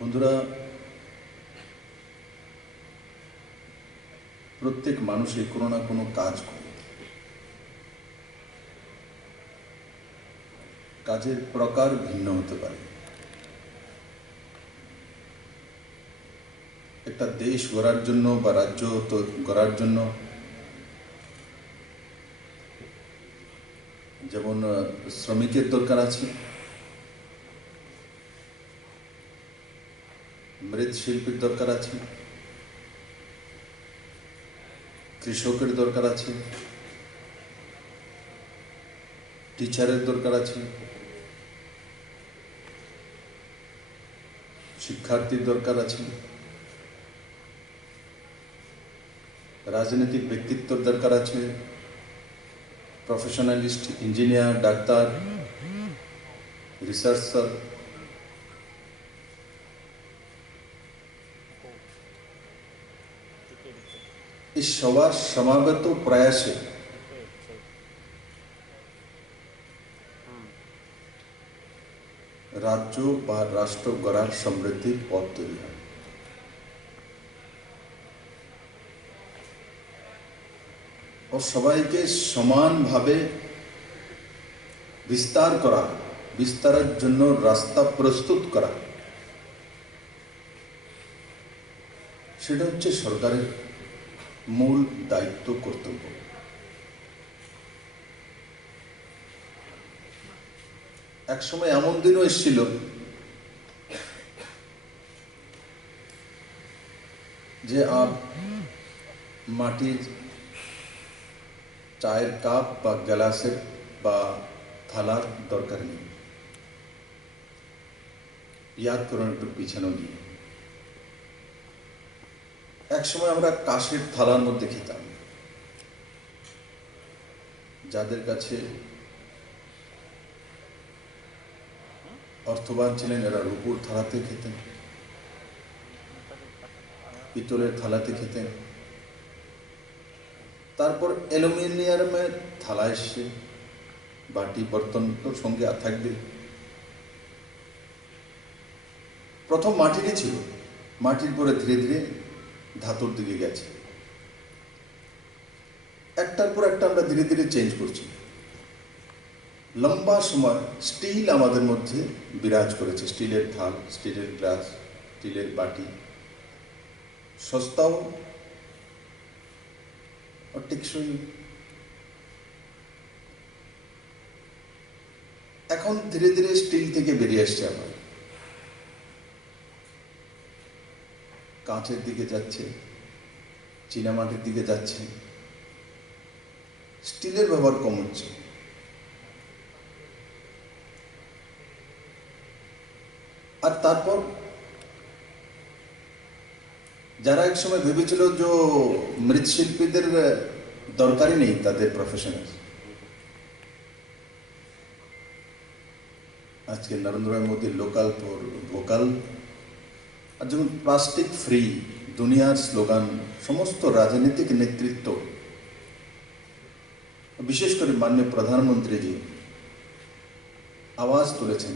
বন্ধুরা, প্রত্যেক মানুষই কোনো না কোনো কাজ করে। কাজের প্রকার ভিন্ন হতে পারে। একটা দেশ গড়ার জন্য বা রাজ্য গড়ার জন্য যেমন শ্রমিকের দরকার আছে, মৃৎশিল্পীর দরকার আছে, কৃষকের দরকার আছে, টিচারের দরকার আছে, শিক্ষার্থীর দরকার আছে, রাজনৈতিক ব্যক্তিত্বর দরকার আছে, প্রফেশনালিস্ট, ইঞ্জিনিয়ার, ডাক্তার, রিসার্চার। এই সবার সমাবেত প্রয়াসে রাজ্য বা রাষ্ট্র গড়ার সমৃদ্ধির পথ তৈরি হয়। ও সবাইকে সমানভাবে বিস্তারের জন্য রাস্তা প্রস্তুত করা, সেটা হচ্ছে সরকারের মূল দায়িত্ব, কর্তব্য। এক সময় এমন দিনও এসেছিল যে আর মাটির চায়ের কাপ বা গ্লাসের বা থালার দরকার নেই। ইয়াদ করুন একটু পিছানো গিয়ে, এক সময় আমরা কাঁসের থালার মধ্যে খেতাম। যাদের কাছে অর্থবান ছিলেন এরা রূপোর থালাতে খেতেন, পিতলের থালাতে খেতেন। তারপর অ্যালুমিনিয়ামের থালা এসছে, বাটি বর্তন তো সঙ্গে থাকবে। প্রথম মাটিরই ছিল, মাটির পরে ধীরে ধীরে ধাতুর দিকে গেছে। একটার পর একটা আমরা ধীরে ধীরে চেঞ্জ করছি। লম্বা সময় স্টিল আমাদের মধ্যে বিরাজ করেছে। স্টিলের থাল, স্টিলের গ্লাস, স্টিলের বাটি, সস্তাও ও টেকসই। এখন ধীরে ধীরে স্টিল থেকে বেরিয়ে আসছে, আবার কাঁচের দিকে যাচ্ছে, চীনামাটির দিকে যাচ্ছে, স্টিলের ব্যবহার কম হচ্ছে। আর তারপর যারা এক সময় ভেবেছিল যে মৃৎশিল্পীদের দরকারই নেই তাদের প্রফেশনে, আজকে Narendra Modi local for vocal আর যেমন প্লাস্টিক ফ্রি দুনিয়ার স্লোগান, সমস্ত রাজনৈতিক নেতৃত্ব, বিশেষ করে মাননীয় প্রধানমন্ত্রীজি আওয়াজ তুলেছেন,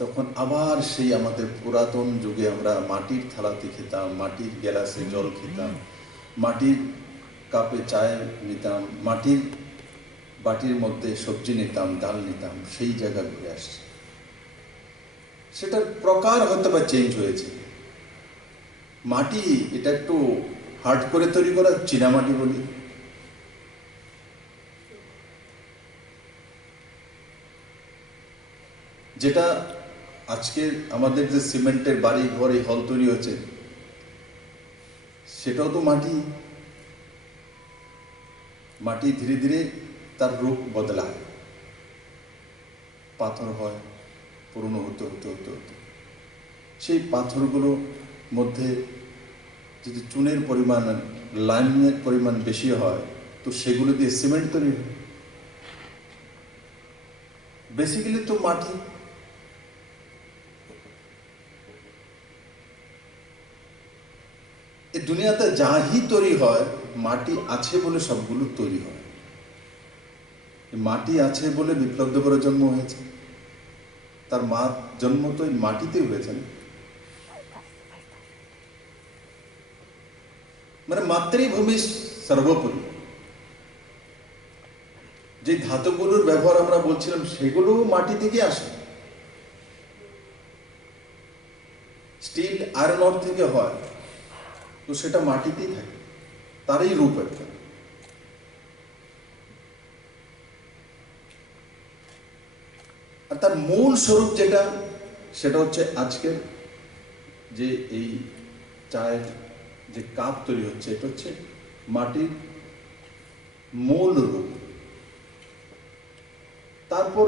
তখন আবার সেই আমাদের পুরাতন যুগে আমরা মাটির থালাতে খেতাম, মাটির গ্লাসে জল খেতাম, মাটির কাপে চায় নিতাম, মাটির বাটির মধ্যে সবজি নিতাম, ডাল নিতাম, সেই জায়গা ঘুরে আসছে। সেটার প্রকার হয়তো বা চেঞ্জ হয়েছে। মাটি এটা একটু হার্ড করে তৈরি করা, চীনামাটি বলি। যেটা আজকে আমাদের যে সিমেন্টের বাড়ি ঘর, এই হল তৈরি হচ্ছে, সেটাও তো মাটি। মাটি ধীরে ধীরে তার রূপ বদলায়, পাথর হয়, পুরনো হতে হতে হতে হতে সেই পাথরগুলোর মধ্যে যদি চুনের পরিমাণ, লাইমের পরিমাণ বেশি হয়, তো সেগুলো দিয়ে সিমেন্ট তৈরি হয়। বেসিক্যালি তো মাটি। এই দুনিয়াতে যাই তৈরি হয়, মাটি আছে বলে সবগুলো তৈরি হয়। মাটি আছে বলে বিপ্লব দেবের জন্ম হয়েছে। তার মা জন্ম তো এই মাটিতে হয়েছেন, মানে মাতৃভূমি সর্বোপরি। যে ধাতুগুলোর ব্যবহার আমরা বলছিলাম সেগুলো মাটি থেকে আসে, স্টিল আয়রন অর থেকে হয়, তো সেটা মাটিতেই থাকে, তারই রূপ একটা। আর তার মূল স্বরূপ যেটা, সেটা হচ্ছে আজকের যে এই চায়ের যে কাপ তৈরি হচ্ছে, এটা হচ্ছে মাটির মূল রূপ। তারপর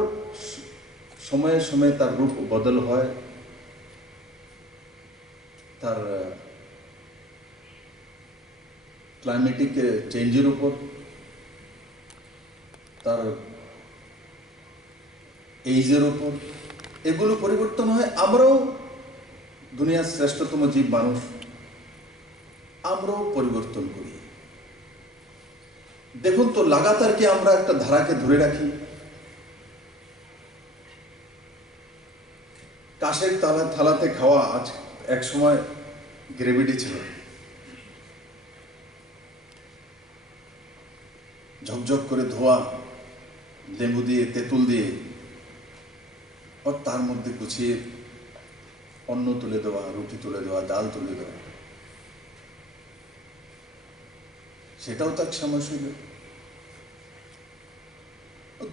সময়ে সময়ে তার রূপ বদল হয়, তার ক্লাইমেটিক চেঞ্জের উপর, তার এইজের উপর, এগুলো পরিবর্তন হয়। আমরাও দুনিয়ার শ্রেষ্ঠতম জীব মানুষ, আমরাও পরিবর্তন করি। দেখুন তো, লাগাতার কি আমরা একটা ধারাকে ধরে রাখি? কাশের থালাতে খাওয়া আজ এক সময় গ্রেভিটি ছিল, ঝকঝক করে ধোয়া, লেবু দিয়ে, তেঁতুল দিয়ে, আর তার মধ্যে গুছিয়ে অন্ন তুলে দেওয়া, রুটি তুলে দেওয়া, ডাল তুলে দেওয়া, সেটাও তো এক সময় ছিল।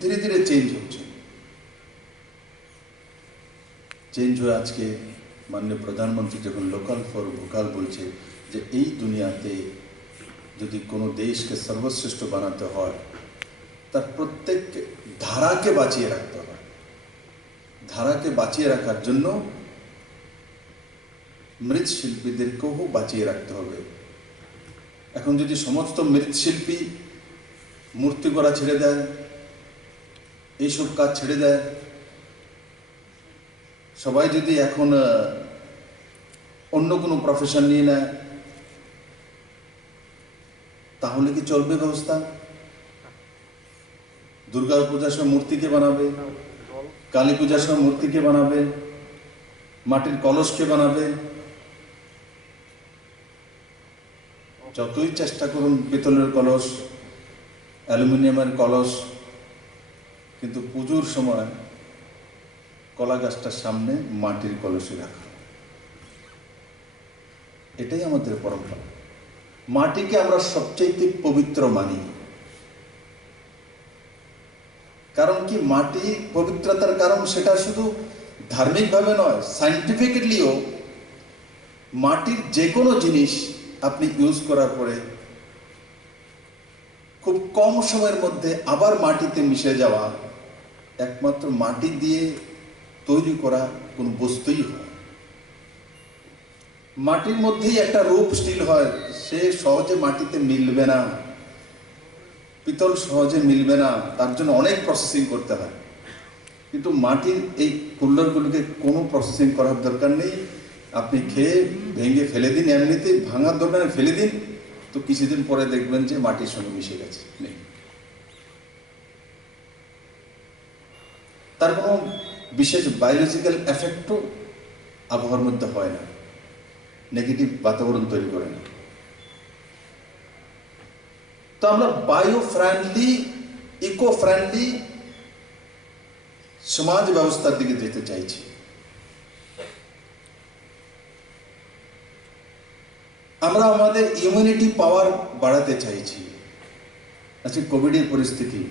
ধীরে ধীরে চেঞ্জ হচ্ছে, চেঞ্জ হয়ে আজকে মাননীয় প্রধানমন্ত্রী যখন লোকাল ফর ভোকাল বলছে যে এই দুনিয়াতে যদি কোনো দেশকে সর্বশ্রেষ্ঠ বানাতে হয়, তার প্রত্যেক ধারাকে বাঁচিয়ে রাখতে হবে। ধারাকে বাঁচিয়ে রাখার জন্য মৃৎশিল্পীদেরকেও বাঁচিয়ে রাখতে হবে। এখন যদি সমস্ত মৃৎশিল্পী মূর্তি করা ছেড়ে দেয়, এইসব কাজ ছেড়ে দেয়, সবাই যদি এখন অন্য কোনো প্রফেশন নিয়ে নেয়, তাহলে কি চলবে ব্যবস্থা? দুর্গা পূজার সময় মূর্তিকে বানাবে, কালী পূজার সময় মূর্তিকে বানাবে, মাটির কলসকে বানাবে, যতই চেষ্টা করুন পিতলের কলস, অ্যালুমিনিয়ামের কলস, কিন্তু পুজোর সময় কলা গাছটার সামনে মাটির কলসে রাখা, এটাই আমাদের পরম্পরা। মাটিকে আমরা সবচেয়ে পবিত্র মানি। কারণ কি, মাটি পবিত্রতার কারণ সেটা শুধু ধার্মিকভাবে নয়, সায়েন্টিফিক্যালিও মাটির যে কোনো জিনিস আপনি ইউজ করার পরে খুব কম সময়ের মধ্যে আবার মাটিতে মিশে যাওয়া একমাত্র মাটি দিয়ে তৈরি করা কোন বস্তুই হয়। মাটির মধ্যেই একটা রূপ স্টিল হয়, সে সহজে মাটিতে মিলবে না, পিতল সহজে মিলবে না, তার জন্য অনেক প্রসেসিং করতে হয়। কিন্তু মাটির এই কুল্লারগুলোকে কোনো প্রসেসিং করার দরকার নেই, আপনি খেয়ে ভেঙে ফেলে দিন, এমনিতে ভাঙার দরকারে ফেলে দিন, তো কিছুদিন পরে দেখবেন যে মাটির সঙ্গে মিশে গেছে। নেই, তার কোনো বিশেষ বায়োলজিক্যাল এফেক্টও আবহাওয়ার মধ্যে হয় না, নেগেটিভ বাতাবরণ তৈরি করে না। তো আমরা বায়ো ফ্রেন্ডলি, ইকো ফ্রেন্ডলি সমাজ ব্যবস্থার দিকে যেতে চাইছি। আমরা আমাদের ইমিউনিটি পাওয়ার বাড়াতে চাইছি। আজকে কোভিডের পরিস্থিতি,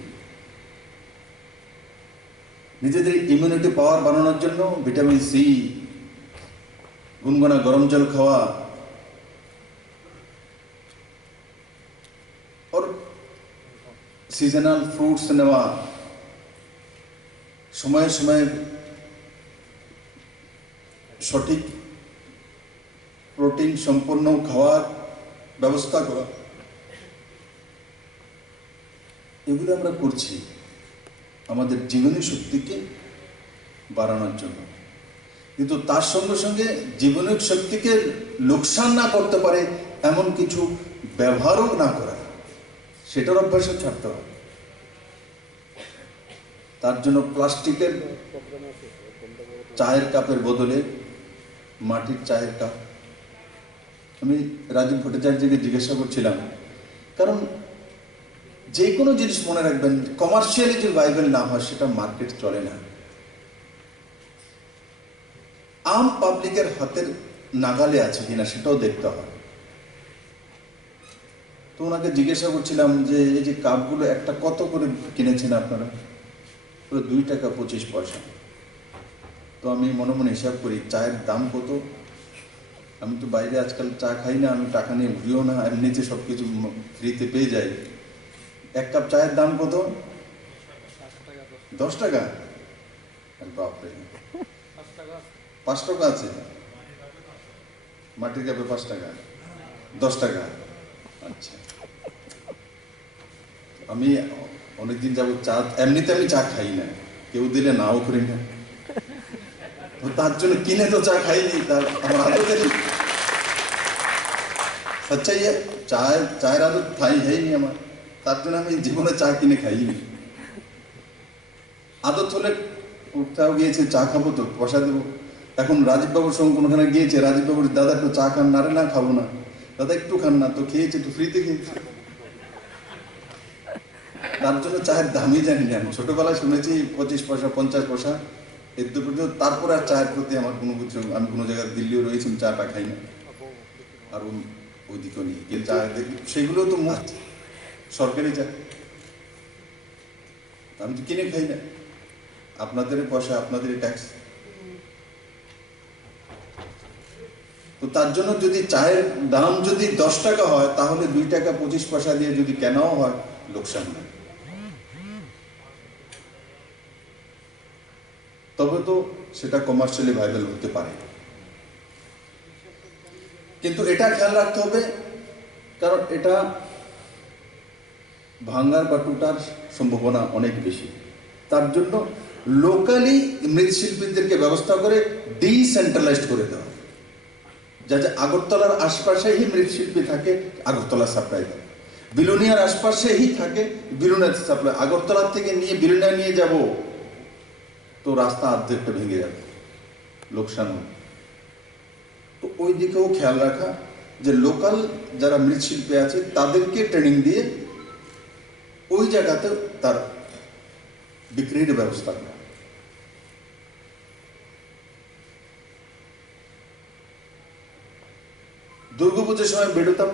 নিজেদের ইমিউনিটি পাওয়ার বাড়ানোর জন্য ভিটামিন সি, গুনগুনা গরম জল খাওয়া, और সিজনাল ফ্রুটস নেওয়া, সময়ে সময়ে সঠিক প্রোটিন সম্পন্ন খাওয়ার ব্যবস্থা করা, এগুলো আমরা করছি আমাদের জীবনী শক্তিকে বাড়ানোর জন্য। কিন্তু তার সঙ্গে সঙ্গে জীবনী শক্তিকে লোকসান না করতে পারে এমন কিছু ব্যবহারও না করা, সেটার অভ্যাসও ছাড়তে হবে। তার জন্য প্লাস্টিকের চায়ের কাপের বদলে মাটির চায়ের কাপ। আমি রাজীব ভট্টাচার্যকে জিজ্ঞাসা করছিলাম, কারণ যে কোনো জিনিস মনে রাখবেন, কমার্শিয়ালি যদি ভাইবেল না হয় সেটা মার্কেট চলে না। আম পাবলিকের হাতের নাগালে আছে কিনা সেটাও দেখতে হয়। তো ওনাকে জিজ্ঞাসা করছিলাম যে এই যে কাপগুলো একটা কত করে কিনেছেন আপনারা? 2 টাকা 25 পয়সা। তো আমি মনে মনে হিসাব করি চায়ের দাম কত। আমি তো বাইরে আজকাল চা খাই না, আমি টাকা নিয়ে ঘুরিও না, এমনিতে সব কিছু ফ্রিতে পেয়ে যাই। 1 কাপ চায়ের দাম কত? 10 টাকা। বাপরে, 5 টাকা আছে মাটির কাপে? 5 টাকা, 10 টাকা। আচ্ছা, আমি অনেকদিন যাবো চা, এমনিতে আমি চা খাই না, কেউ দিলে নাও করি না, তো তার জন্য কিনে তো চা খাইনি, তার আমার আদতে নেই। সচ্চাই চায়ের আদত হয়নি আমার, তার জন্য আমি জীবনে চা কিনে খাইনি। আদত হলে কোথাও গিয়েছে চা খাবো তো পয়সা দেবো। এখন রাজীববাবুর সঙ্গে কোনোখানে গিয়েছে, রাজীববাবুর দাদা একটু চা খান, নারে না খাবো না, দাদা একটু খান না, তো খেয়েছে, একটু ফ্রিতে খেয়েছে। তার জন্য চায়ের দামই জানি না। আমি ছোটবেলায় শুনেছি 25 পয়সা 50 পয়সা এর পর্যন্ত, তারপর আর চায়ের প্রতি আমার কোনো কিছু, আমি কোনো জায়গায় দিল্লিও রয়েছি, চাটা খাই না। আর ওইদিকেও নিয়ে গিয়ে চা দেখি, সেগুলো তো সরকারি চা, আমি তো কিনে খাই না, আপনাদের পয়সা, আপনাদের ট্যাক্স। তো তার জন্য যদি চায়ের দাম যদি 10 টাকা হয়, তাহলে 2 টাকা 25 পয়সা দিয়ে যদি কেনাও হয়, লোকসান হয়। তবে তো সেটা কমার্শিয়ালি ভাইবেল হতে পারে। কিন্তু এটা খেয়াল রাখতে হবে, কারণ এটা ভাঙ্গার বা টুটার সম্ভাবনা অনেক বেশি। তার জন্য লোকালি মৃৎশিল্পীদেরকে ব্যবস্থা করে ডিসেন্ট্রালাইজড করে দেওয়া, যাতে আগরতলার আশপাশেই মৃৎশিল্পী থাকে, আগরতলা সাপ্লাই দেয়, বিলোনিয়ার আশপাশেই থাকে, বিলোনিয়ার সাপ্লাই। আগরতলার থেকে নিয়ে বিলোনিয়া নিয়ে যাব তো রাস্তা অর্ধেকটা ভেঙে যাবে, লোকসান হবে। তো ওই দিকেও খেয়াল রাখা, যে লোকাল যারা মৃৎশিল্পী আছে তাদেরকে ট্রেনিং দিয়ে ওই জায়গাতে তার বিক্রির ব্যবস্থা করা। দুর্গাপুজোর সময় বেরোতাম,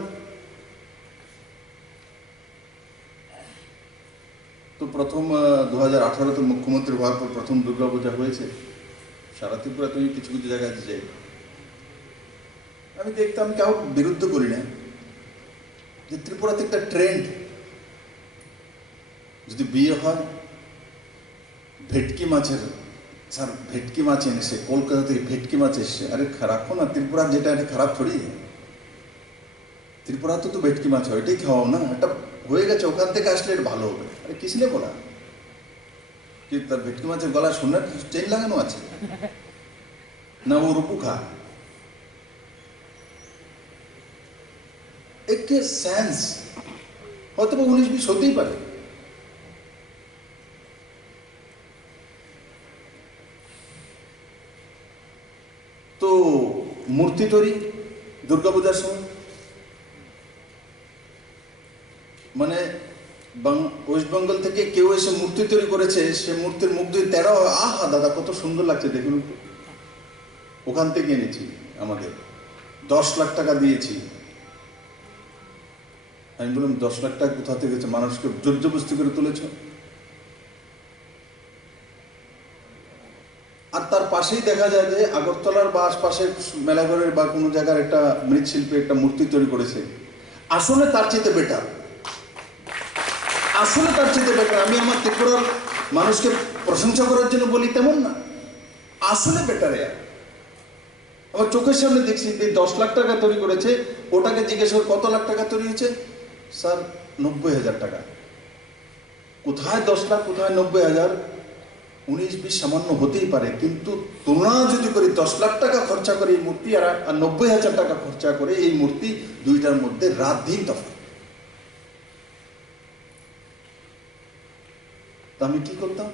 তো প্রথম 2018-তে মুখ্যমন্ত্রী হওয়ার পর প্রথম দুর্গাপূজা হয়েছে সারা ত্রিপুরা। তুমি কিছু কিছু জায়গায় যাই, আমি দেখতাম, কেউ বিরুদ্ধ করি না, যে ত্রিপুরাতে একটা ট্রেন্ড, যদি বিয়ে হয় ভেটকি মাছের, স্যার ভেটকি মাছ এনেছে, কলকাতা থেকে ভেটকি মাছ এসছে। আরে রাখো না, ত্রিপুরা যেটা এটা খারাপ থরি, ত্রিপুরাতে তো ভেটকি মাছ হয়, এটাই খাওয়াও না, এটা হয়ে গেছে, ওখান থেকে আসলে এটা ভালো হবে। আরে কিসলে বলা কি তার ভেটকি মাছের গলায় সোনার চেন লাগানো আছে না, ও রূপু খা? একটি সেন্স হয়তো 19-20 হতেই পারে। তো মূর্তি তৈরি দুর্গাপূজার সময়, মানে ওয়েস্ট বেঙ্গল থেকে কেউ এসে মূর্তি তৈরি করেছে, সে মূর্তির মুখ দিয়ে তেড়া, আহা দাদা কত সুন্দর লাগছে দেখুন, ওখান থেকে এনেছি, আমাদের 10 লাখ টাকা দিয়েছি। আমি বললাম 10 লাখ টাকা কোথা থেকে গেছে, মানুষকে জোরজবস্তি করে তুলেছ। আর তার পাশেই দেখা যায় যে আগরতলার বা আশপাশের মেলাঘরের বা কোনো জায়গার একটা মৃৎশিল্পী একটা মূর্তি তৈরি করেছে, আসলে তার চেয়ে বেটার, আসলে তার চেয়ে বেটার। আমি আমার ত্রিপুরার মানুষকে প্রশংসা করার জন্য বলি তেমন না, আসলে বেটার। আমার চোখের সামনে দেখছি 10 লাখ টাকা তৈরি করেছে, ওটাকে জিজ্ঞেস করে কত লাখ টাকা তৈরি হয়েছে, স্যার 90,000 টাকা। কোথায় 10 লাখ, কোথায় 90,000? 19-20 সামান্য হতেই পারে, কিন্তু তুলনা যদি করি 10 লাখ টাকা খরচা করে এই মূর্তি আর 90,000 টাকা খরচা করে এই মূর্তি, দুইটার মধ্যে রাত দিন তফাৎ। তা আমি কি করতাম,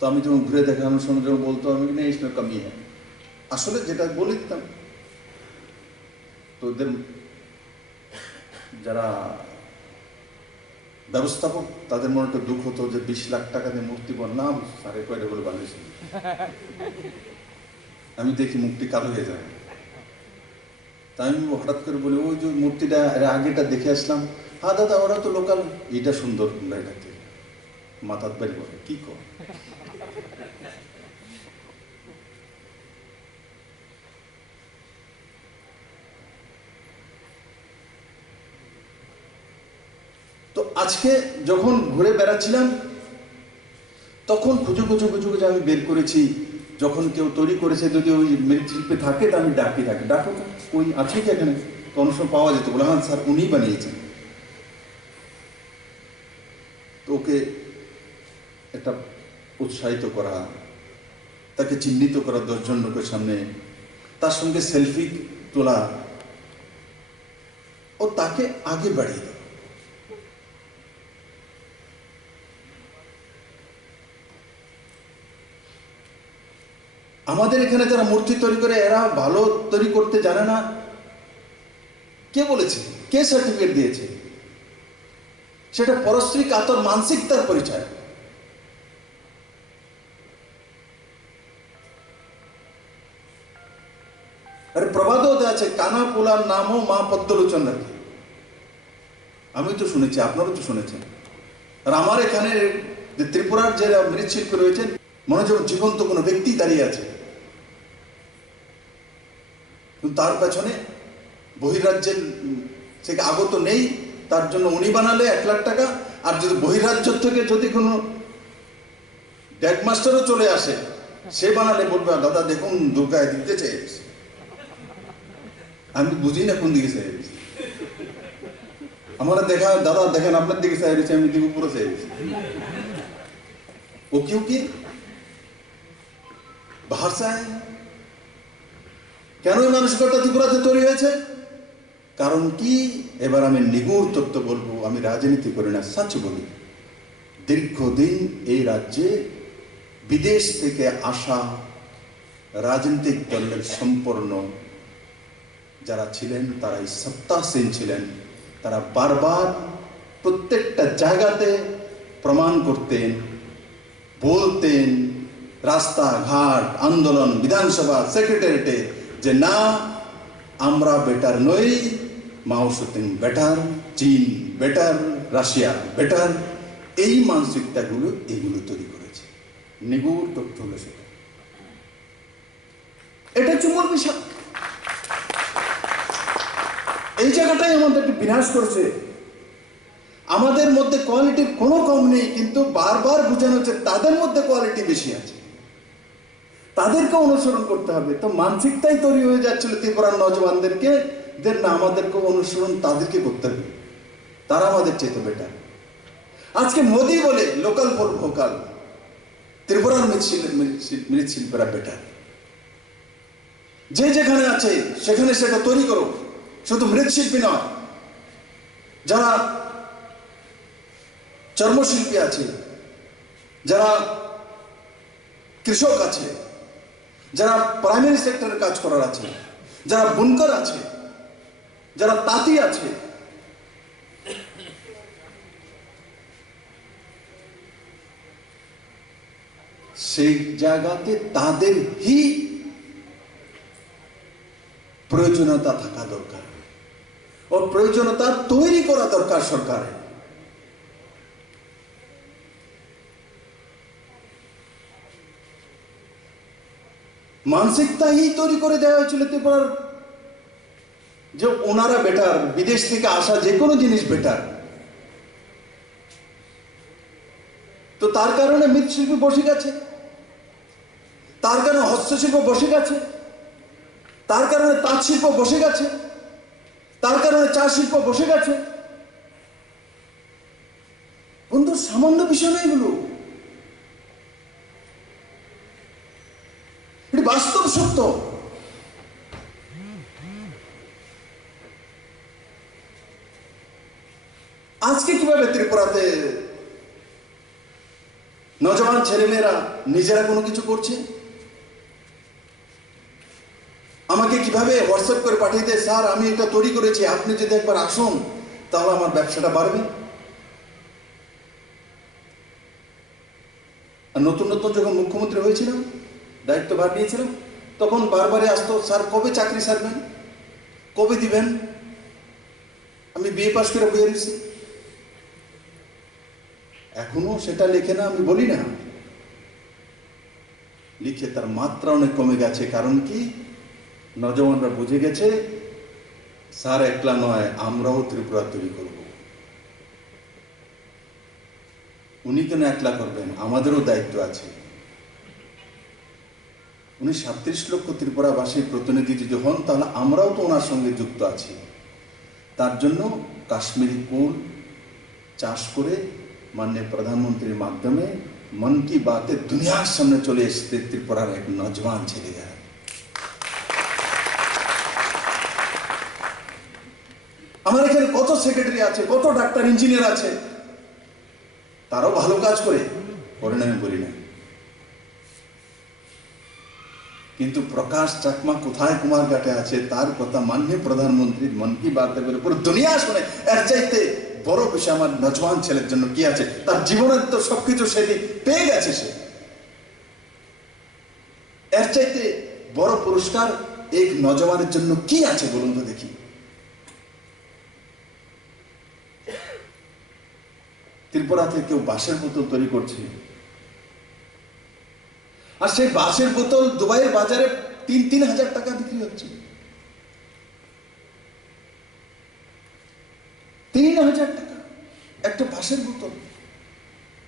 তো আমি যখন ঘুরে দেখানোর সঙ্গে যখন বলতো আমি না इसमें कमी है আসলে যেটা বলে দিতাম। তো ওদের যারা ব্যবস্থাপক তাদের মনে একটা দুঃখ হতো যে 20 লাখ টাকা দিয়ে মূর্তি বানালাম, সাড়ে কয়টা করে বানিয়েছি। আমি দেখি মুখটি কালো হয়ে যায়। তাই আমি হঠাৎ করে বলি ওই যে মূর্তিটা আগেটা দেখে আসলাম, হ্যাঁ দাদা ওরা তো লোকাল, এটা সুন্দর এটা থেকে মাথার বাড়ি বলে কি কর। তো আজকে যখন ঘুরে বেড়াচ্ছিলাম তখন খুঁজে আমি বের করেছি, যখন কেউ তৈরি করেছে যদি ওই মৃৎশিল্পে থাকে তা আমি ডাকি থাকি, ডাকো ওই আছে কি এখানে, কোনো সময় পাওয়া যেত, বলে হ্যাঁ স্যার উনিই বানিয়েছেন। তো ওকে একটা উৎসাহিত করা, তাকে চিহ্নিত করা 10 জন লোকের সামনে, তার সঙ্গে সেলফি তোলা ও তাকে আগে বাড়িয়ে দেওয়া। আমাদের এখানে যারা মূর্তি তৈরি করে এরা ভালো তৈরি করতে জানে না, কে বলেছে, কে সার্টিফিকেট দিয়েছে? সেটা পরশ্রী কাতর মানসিকতার পরিচয়। আরে প্রবাদও আছে, কানা পোলার নামও মা পদ্মলোচন রাখে। আমি তো শুনেছি, আপনারাও তো শুনেছেন। আর আমার এখানে যে ত্রিপুরার যে মৃৎশিল্পী রয়েছেন, মনে হচ্ছে জীবন্ত কোনো ব্যক্তি দাঁড়িয়ে আছে, তার পেছনে বহির্রাজ্যের থেকে আগত নেই, তার জন্য উনি বানালে 1 লাখ টাকা। আর যদি বহির্রাজ্য থেকে যদি কোনো ড্যাগ মাস্টারও চলে আসে, সে বানালে বলবে দাদা দেখুন দুর্গায় দিতে চেয়েছে। আমি বুঝি না কোন দিকে চেয়েছি, আমরা দেখা দাদা দেখেন আপনার দিকে চেয়েছি, আমি দিকে পুরো চেয়েছি। ও কি বাহার চায় কেন এই মানসিকতা ত্রিপুরাতে তৈরি হয়েছে? কারণ কি, এবার আমি নিগুড় তত্ত্ব বলবো, আমি রাজনীতি করি না, সত্য বলি। দীর্ঘদিন এই রাজ্যে বিদেশ থেকে আসা রাজনৈতিক দলের সম্পন্ন যারা ছিলেন, তারা এই সত্তাসীন ছিলেন। তারা বারবার প্রত্যেকটা জায়গাতে প্রমাণ করতেন, বলতেন, রাস্তাঘাট, আন্দোলন, বিধানসভা, সেক্রেটারিয়েটে, যে না আমরা বেটার নই, মাও সেতুং বেটার, চীন বেটার, রাশিয়া বেটার। এই মানসিকতাগুলো এগুলো তৈরি করেছে। নিগুড় তথ্য হলো সেটা। এটা চুমুর বিষয়। এই জায়গাটাই আমাদেরকে বিনাশ করেছে। আমাদের মধ্যে কোয়ালিটির কোনো কম নেই, কিন্তু বারবার বোঝানো হচ্ছে তাদের মধ্যে কোয়ালিটি বেশি আছে, তাদেরকে অনুসরণ করতে হবে। তো মানসিকতাই তৈরি হয়ে যাচ্ছিল ত্রিপুরার নজওয়ানদেরকে, যে না আমাদেরকে অনুসরণ তাদেরকে করতে হবে, তারা আমাদের চাইতে বেটার। আজকে মোদি বলে লোকাল ফর ভোকাল, ত্রিপুরার মৃৎশিল্পীরা বেটার। যে যেখানে আছে সেখানে সেটা তৈরি করো। শুধু মৃৎশিল্পী নয়, যারা চর্মশিল্পী আছে, যারা কৃষক আছে, যারা প্রাইমারি সেক্টরে কাজ করার আছে, যারা বুনকার আছে, যারা তাঁতি আছে, সেই জায়গাতে তাদের হি প্রয়োজনীয়তা থাকা দরকার, ও প্রয়োজনীয়তা তৈরি করা দরকার সরকারের। মানসিকতাই তৈরি করে দেওয়া হয়েছিল ত্রিপুরার, যে ওনারা বেটার, বিদেশ থেকে আসা যে কোনো জিনিস বেটার। তো তার কারণে মৃৎশিল্পী বসে গেছে, তার কারণে হস্তশিল্প বসে গেছে, তার কারণে তাঁত শিল্প বসে গেছে, তার কারণে চা শিল্প বসে গেছে। বন্ধু সামান্য বিষয় নয় এগুলো, এটি বাস্তব সত্য। আজকে কিভাবে ত্রিপুরাতে নজওয়ান ছেলেমেয়েরা নিজেরা কোনো কিছু করছে, আমাকে কিভাবে হোয়াটসঅ্যাপ করে পাঠিয়ে দেয়, স্যার আমি এটা তৈরি করেছি, আপনি যদি একবার আসুন তাহলে আমার ব্যবসাটা বাড়বে। আর নতুন নতুন যখন মুখ্যমন্ত্রী হয়েছিলাম, দায়িত্বভার নিয়েছিলাম, তখন বারবারে আসতো, স্যার কবে চাকরি ছাড়বেন, কবে দিবেন। আমি বিএ পাস করে বইয়ে দিচ্ছি, এখনো সেটা লেখে না, আমি বলি না, লিখে তার মাত্রা অনেক কমে গেছে। কারণ কি, নজওয়ানরা বুঝে গেছে স্যার একলা নয়, আমরাও ত্রিপুরা তৈরি করব। উনি কেন একলা করবেন, আমাদেরও দায়িত্ব আছে। উনি 37 লক্ষ ত্রিপুরাবাসীর প্রতিনিধি যদি হন, তাহলে আমরাও তো ওনার সঙ্গে যুক্ত আছি। তার জন্য কাশ্মীরি কুল চাষ করে মাননীয় প্রধানমন্ত্রীর মাধ্যমে মন কি বাতে দুনিয়ার সামনে চলে এসেছে ত্রিপুরার এক নজওয়ান ছেলেরা। আমার এখানে কত সেক্রেটারি আছে, কত ডাক্তার ইঞ্জিনিয়ার আছে, তারাও ভালো কাজ করে না আমি বলি না, কিন্তু প্রকাশ চাকমা কোথায় কুমারঘাটে আছে, তার কথা মাননীয় প্রধানমন্ত্রীর মন কি বাতে বলে পুরো দুনিয়া শুনে। এর চাইতে বড় বিষয় আমার নজওয়ান ছেলের জন্য কি আছে, তার জীবনের তো সবকিছু সেটি পেয়ে গেছে সে, এর চাইতে বড় পুরস্কার এক নজওয়ানের জন্য কি আছে বলুন তো দেখি। ত্রিপুরাতে কেউ বাঁশের বোতল তৈরি করছে, আর সেই বাঁশের বোতল দুবাইয়ের বাজারে 3,000 টাকা বিক্রি হচ্ছে। 3,000 টাকা একটা বাঁশের বোতল।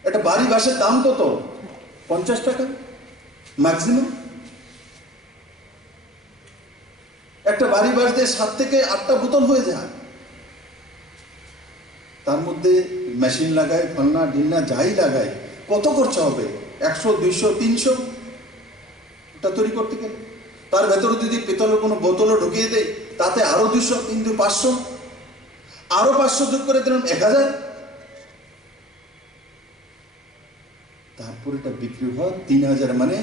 একটা বাড়ি বাঁশের দাম কত? 50 টাকা ম্যাক্সিমাম। একটা বাড়ি বাঁশ দিয়ে 7 থেকে 8টা বোতল হয়ে যায়। তার মধ্যে মেশিন লাগায়, ফান্না ঢিন্না যাই লাগায়, কত খরচা হবে? 100, 200, 300 তৈরি করতে গেলে। তার ভেতরে যদি পেতলের কোনো বোতলও ঢুকিয়ে দেয়, তাতে আরো 200, কিন্তু 500, আরো 500 যোগ করে দিলাম 1000। তারপর এটা বিক্রি হয় 3,000, মানে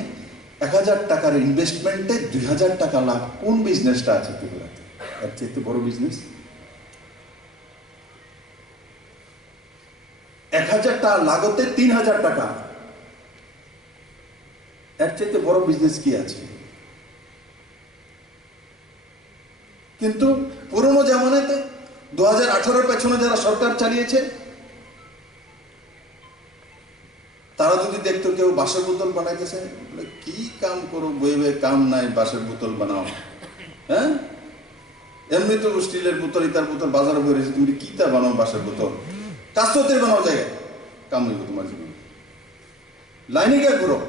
1000 টাকার ইনভেস্টমেন্টে 2,000 টাকা লাভ। কোন বিজনেসটা আছে ত্রিপুরাতে এর চাইতে বড় বিজনেস? 1000 টাকা লাগতে 3,000 টাকা, এর চাইতে বড় বিজনেস কি আছে? কিন্তু পুরনো জামানাতে 2018-এর পেছনে যারা সরকার চালিয়েছে, তারা যদি দেখতো কেউ বাঁশের বোতল বানাইতেছে, কি কাম করো, বয়ে বয়ে কাম নাই, বাঁশের বোতল বানাও। হ্যাঁ, এমনি তো স্টিলের বোতল, ইতার বোতল বাজারে বয়ে রয়েছে, তুমি কি তা বানাও বাঁশের বোতল, কাস্ততে বানাও জায়গায়, কাম হইব তোমার জীবনে। লাইনে গিয়ে ঘুরো।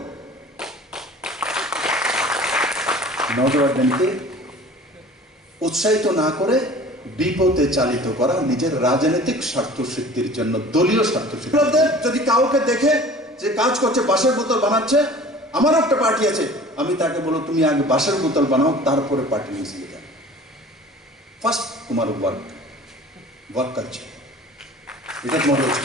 নজওয়ানদেরকে উৎসাহিত না করে বিপদে চালিত করা নিজের রাজনৈতিক স্বার্থ সিদ্ধির জন্য, দলীয় স্বার্থ সিদ্ধির। যদি কাউকে দেখে যে কাজ করছে, বাঁশের বোতল বানাচ্ছে, আমারও একটা পার্টি আছে, আমি তাকে বলো তুমি আগে বাঁশের বোতল বানাও, তারপরে পার্টি মিশিয়ে যাও। ফার্স্ট তোমার ওয়ার্ক কালচার, এটা তোমার হচ্ছে,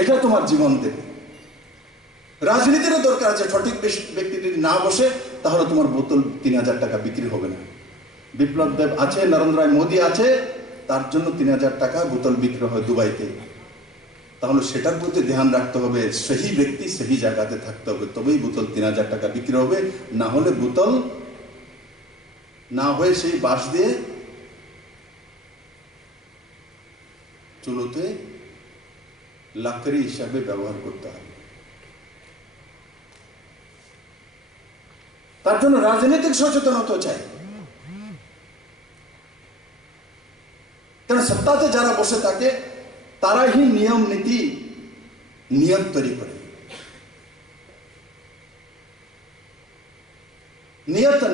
এটা তোমার জীবন দেবে। রাজনীতিরও দরকার আছে, সঠিক ব্যক্তি যদি না বসে তাহলে তোমার বোতল 3,000 টাকা বিক্রি হবে না। বিপ্লব দেব আছে, নরেন্দ্র মোদী আছে, তার জন্য 3,000 টাকা বোতল বিক্রি হয় দুবাইতে। তাহলে সেটার প্রতি ধ্যান রাখতে হবে, সেই ব্যক্তি সেই জায়গাতে থাকতে হবে, তবেই বোতল 3,000 টাকা বিক্রি হবে। না হলে বোতল না হয়ে সেই বাঁশ দিয়ে চুলোতে লাকড়ি হিসাবে ব্যবহার করতে হবে। তার জন্য রাজনৈতিক সচেতনতা চাই। কারণ সত্তাতে যারা বসে থাকে তারাই নিয়ম নীতি নিয়ম তৈরি করে।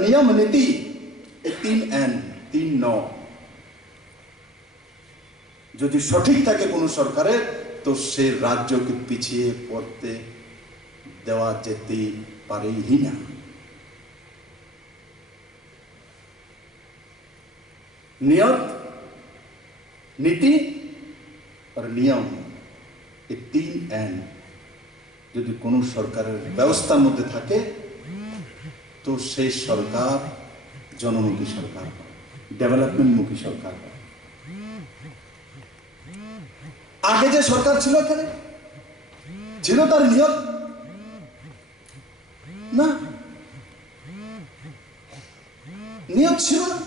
নিয়ম নীতি 3N 3 যদি সঠিক থাকে কোন সরকারের, তো সে রাজ্যকে পিছিয়ে পড়তে দেওয়া যেতে পারেই না। नियत नीति और नियम এই 3N যদি কোনো সরকারের ব্যবস্থার মধ্যে থাকে তো সেই সরকার জনমুখী সরকার, ডেভেলপমেন্টমুখী সরকার। আগে যে সরকার ছিল এখানে ছিল তার নিয়ত না, নিয়ত ছিল না।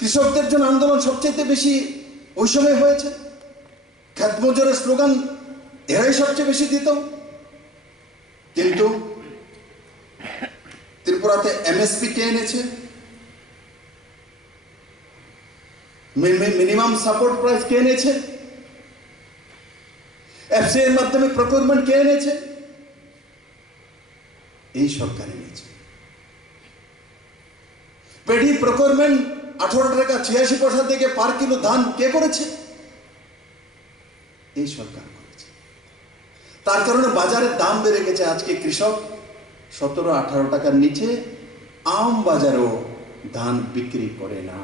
কৃষকদের জন্য আন্দোলন সবচেয়ে বেশি ওই সময় হয়েছে। খেত মজুরের স্লোগান এরাই সবচেয়ে বেশি দিত। কিন্তু ত্রিপুরাতে এমএসপি কে এনেছে? মিনিমাম সাপোর্ট প্রাইস কে এনেছে? এফসিআই এর মাধ্যমে প্রকিউরমেন্ট কে এনেছে? এই সরকার এনেছে। পেডি প্রকিউরমেন্ট 18 টাকা 86 পয়সা থেকে পার কিলো ধান কে করেছে? এই সরকার করেছে। তার কারণে বাজারের দাম বেড়ে গেছে। আজকে কৃষক 17-18 টাকার নিচে আম বাজারেও ধান বিক্রি করে না।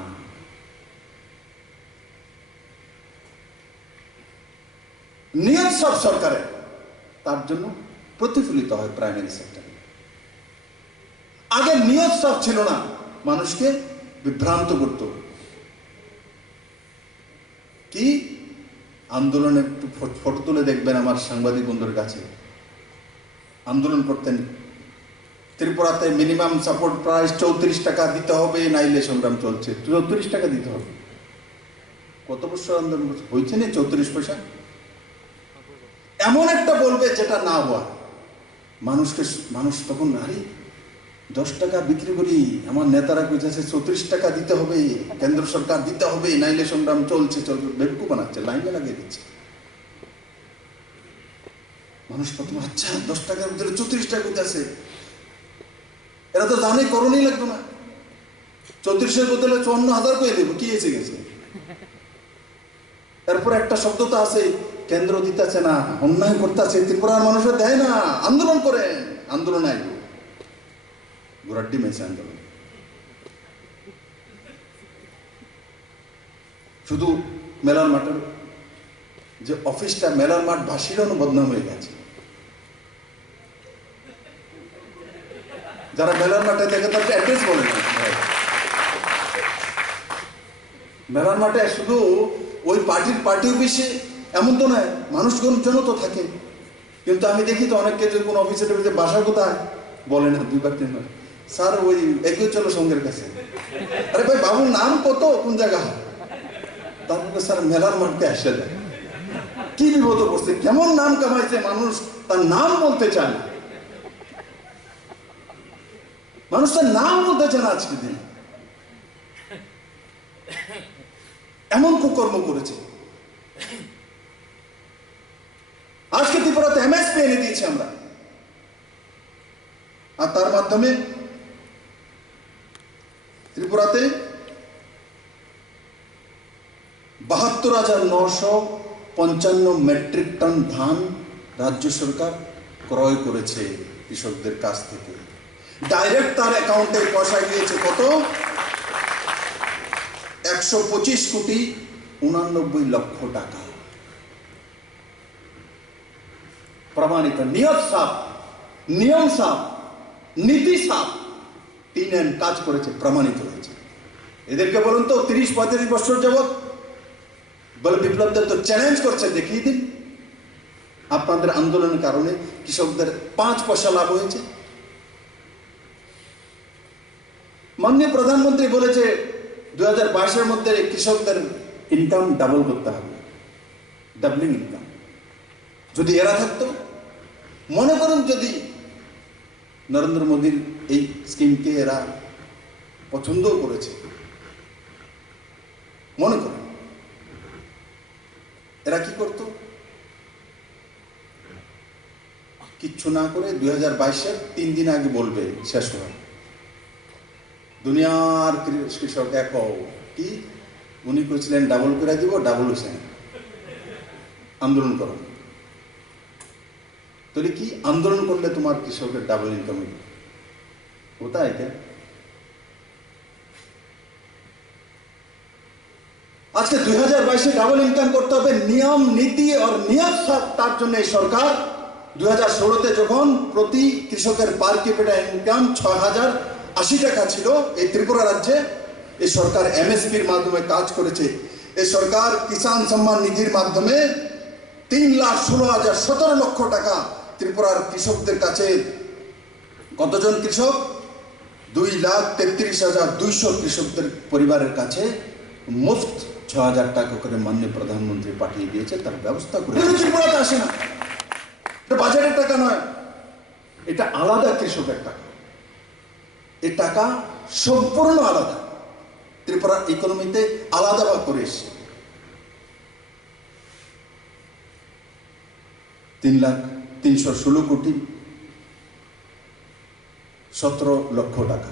নিয়ত সব সরকারের, তার জন্য প্রতিফলিত হয় প্রাইমারি সেক্টরে। আগে নিয়ত সব ছিল না, মানুষকে বিভ্রান্ত করত। কি আন্দোলনের একটু ফটো তুলে দেখবেন আমার সাংবাদিক বন্ধুর কাছে। আন্দোলন করতেন ত্রিপুরাতে মিনিমাম সাপোর্ট প্রাইস 34 টাকা দিতে হবে, নাইলে সংগ্রাম চলছে। 34 টাকা দিতে হবে। কত বছর আন্দোলন হয়েছে না 34 পয়সা? এমন একটা বলবে যেটা না হওয়া। মানুষ তখন আরে 10 টাকা বিক্রি করি, আমার নেতারা কইতেছে 34 টাকা দিতে হবে, কেন্দ্র সরকার দিতে হবে, নাইলে সংগ্রাম চলছে। বেবকু বানাচ্ছে, লাইনে লাগিয়ে দিচ্ছে। মানুষ প্রথম আচ্ছা 10 টাকার ভিতরে 34 টাকা কইতেছে, এরা তো জানে করণই লাগতো না। 34-এর বদলে 54,000 করে দেবো, কি এসে গেছে। এরপর একটা শব্দ তো আছে, কেন্দ্র দিতেছে না, অন্যায় করতেছে, ত্রিপুরার মানুষের দেয় না, আন্দোলন করেন। আন্দোলন আইব গোড়ার মেছে আন্দোলন। শুধু মেলার মাঠের যে অফিসটা, মেলার মাঠ ভাষীরও বদনাম হয়ে গেছে। যারা মেলার মাঠে দেখে তার অ্যাড্রেস বলে না। মেলার মাঠে শুধু ওই পার্টি অফিসে এমন তো নয়, মানুষজন তো থাকে। কিন্তু আমি দেখি তো অনেককে যদি কোনো অফিসে বাসা কোথায় বলে না, 2 বার 3 বার, স্যার ওই এগিয়ে চলো সঙ্গের কাছে। আরে ভাই বাবুর নাম কত, কোন জায়গা? তারপরে স্যার মেলার মাঠে এসে দেয়। কি বিপদ করছে, কেমন নাম কামাইছে, মানুষ তার নাম বলতে চায় না। মানুষ তার নাম বলতে চায় না আজকে দিন। এমন কুকর্ম করেছে। আজকে ত্রিপুরাতে এমএসপি এনে দিয়েছি আমরা, আর তার মাধ্যমে ত্রিপুরাতে 72,955 মেট্রিক টন ধান রাজ্য সরকার ক্রয় করেছে কৃষকদের কাছ থেকে। ডাইরেক্ট তার অ্যাকাউন্টে পয়সা গিয়েছে কত? 125,89,00,000 টাকা। প্রমাণিত, নিয়ত সাফ, নিয়ম সাফ, নীতি সাফ। 3N কাজ করেছে, প্রমাণিত হয়েছে। এদেরকে বলুন তো 30-35 বছর যাবৎ বলে বিপ্লবদের তো চ্যালেঞ্জ করছে, দেখিয়ে দিন আপনাদের আন্দোলনের কারণে কৃষকদের 5 পয়সা লাভ হয়েছে। মাননীয় প্রধানমন্ত্রী বলেছে 2022-এর মধ্যে কৃষকদের ইনকাম ডাবল করতে হবে, ডাবলিং ইনকাম। যদি এরা থাকতো, মনে করুন যদি নরেন্দ্র মোদীর এই স্কিমকে এরা পছন্দও করেছে, মনে করেন এরা কি করত? কিচ্ছু না করে 2022-এর 3 দিন আগে বলবে শেষ হয়। দুনিয়ার কৃষক এক কি উনি কইছিলেন ডাবল করে দিব, ডাবল হয়েছে না, আন্দোলন করো। তাহলে কি আন্দোলন করলে তোমার কৃষকের ডাবল ইনকাম হবে? কোথায়? আজকে 2022-এ ডাবল ইনকাম করতে হবে, নিয়ম নীতি আর নিয়ম সব তার জন্য এই সরকার 2016-তে যখন প্রতি কৃষকের পার ক্যাপিটা ইনকাম 6,080 টাকা ছিল এই ত্রিপুরা রাজ্যে, এই সরকার এমএসপির মাধ্যমে কাজ করেছে। এই সরকার কিষাণ সম্মান নিধির মাধ্যমে 3,16,017 লক্ষ টাকা ত্রিপুরার কৃষকদের কাছে, কতজন কৃষক, 2,33,200 কৃষকদের পরিবারের কাছে মুফত 6,000 টাকা করে মাননীয় প্রধানমন্ত্রী পাঠিয়ে দিয়েছে, তার ব্যবস্থা করে। ত্রিপুরাতে আসে না, এটা বাজারের টাকা নয়, এটা আলাদা কৃষকের টাকা। এই টাকা সম্পূর্ণ আলাদা, ত্রিপুরার ইকোনমিতে আলাদাভাবে করে এসছে। 3,316 কোটি 17 লক্ষ টাকা।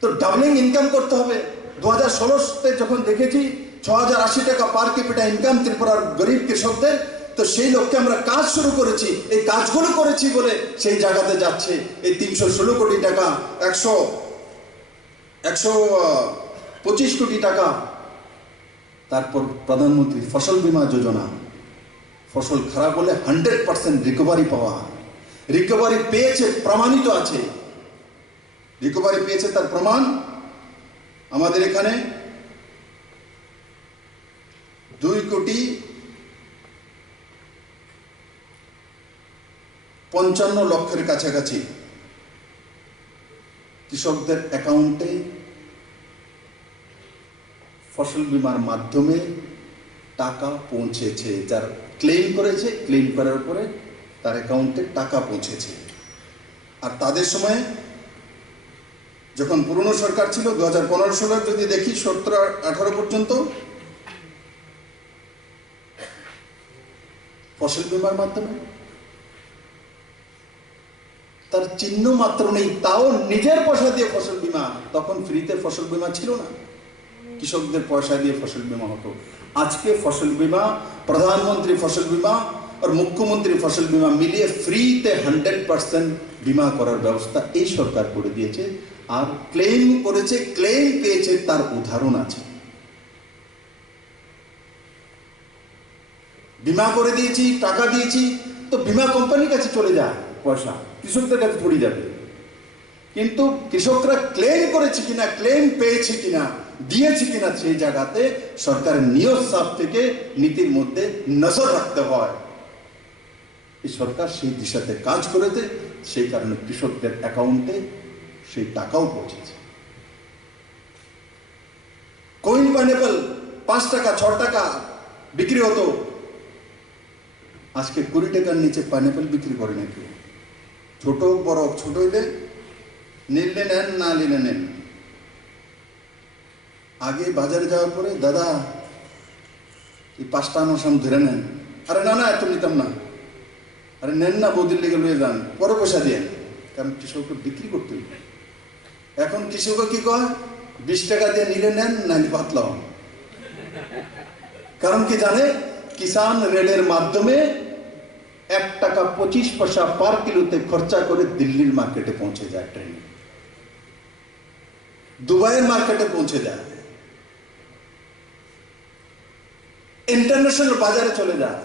তো ডাবলিং ইনকাম করতে হবে। 2016-তে যখন দেখেছি 6,080 টাকা পার ক্যাপিটা ইনকাম ত্রিপুরার গরিব কৃষকদের, তো সেই লক্ষ্যে আমরা কাজ শুরু করেছি। এই কাজগুলো করেছি বলে সেই জায়গাতে যাচ্ছে এই 316 কোটি টাকা, 125 কোটি টাকা। তারপর প্রধানমন্ত্রী ফসল বীমা যোজনা, ফসল খারাপ হলে 100% রিকভারি পাওয়া, রিকভারি পেয়েছে, প্রমাণিত আছে, রিকভারি পেয়েছে, তার প্রমাণ আমাদের এখানে 2,55 লক্ষের কাছাকাছি কৃষকদের অ্যাকাউন্টে ফসল বীমার মাধ্যমে টাকা পৌঁছেছে। যার ক্লেম করেছে, ক্লেম করার পরে তার অ্যাকাউন্টে টাকা পৌঁছেছে। আর তাদের সময় যখন পুরনো সরকার ছিল 2015 সালের যদি দেখি 17-18 পর্যন্ত ফসল বীমার মাধ্যমে তার চিহ্ন মাত্র নেই, তাও নিজের পয়সা দিয়ে ফসল বীমা। তখন ফ্রিতে ফসল বীমা ছিল না, কৃষকদের পয়সা দিয়ে ফসল বীমা হতো। আজকে ফসল বীমা, প্রধানমন্ত্রী ফসল বীমা আর মুখ্যমন্ত্রী ফসল বীমা মিলিয়ে ফ্রিতে 100% বীমা করার ব্যবস্থা এই সরকার করে দিয়েছে। আর ক্লেম করেছে, ক্লেম পেয়েছে, তার উদাহরণ আছে। বীমা করে দিয়েছি, টাকা দিয়েছি, তো বীমা কোম্পানির কাছে চলে যায় পয়সা, কৃষকদের কাছে পড়ে যাবে। কিন্তু কৃষকরা ক্লেম করেছে কিনা, ক্লেম পেয়েছে কিনা, দিয়েছে কিনা, সেই জায়গাতে সরকারের নিয়োগ সাপ থেকে নীতির মধ্যে নজর রাখতে হয়। এই সরকার সেই দিশাতে কাজ করেছে, সেই কারণে কৃষকদের অ্যাকাউন্টে সেই টাকাও পৌঁছেছে। কোইন পাইনাপেল 5 টাকা 6 টাকা বিক্রি হতো, আজকে 20 টাকার নিচে পাইনাপেল বিক্রি করে না কেউ। ছোট বড়, ছোট হইলে নিলে নেন, না নিলে নেন। আগে বাজারে যাওয়ার পরে, দাদা এই 5টা আমার সামনে ধরে নেন, আরে না না এত নিতাম না, আরে নেন না, বৌদির লেগে লয়ে যান, পরে পয়সা দিয়ে। কারণ কৃষককে বিক্রি করতে হবে। এখন কৃষক কি কয়, 20 টাকা দিয়ে নিলে নেন, নাইলে পাতলা হন। কারণ কি জানে, কিষাণ রেলের মাধ্যমে 1 টাকা 25 পয়সা পার কিলোতে খরচা করে দিল্লির মার্কেটে পৌঁছে যায়, ট্রেনে দুবাইয়ের মার্কেটে পৌঁছে যায়, ইন্টারন্যাশনাল বাজারে চলে যায়।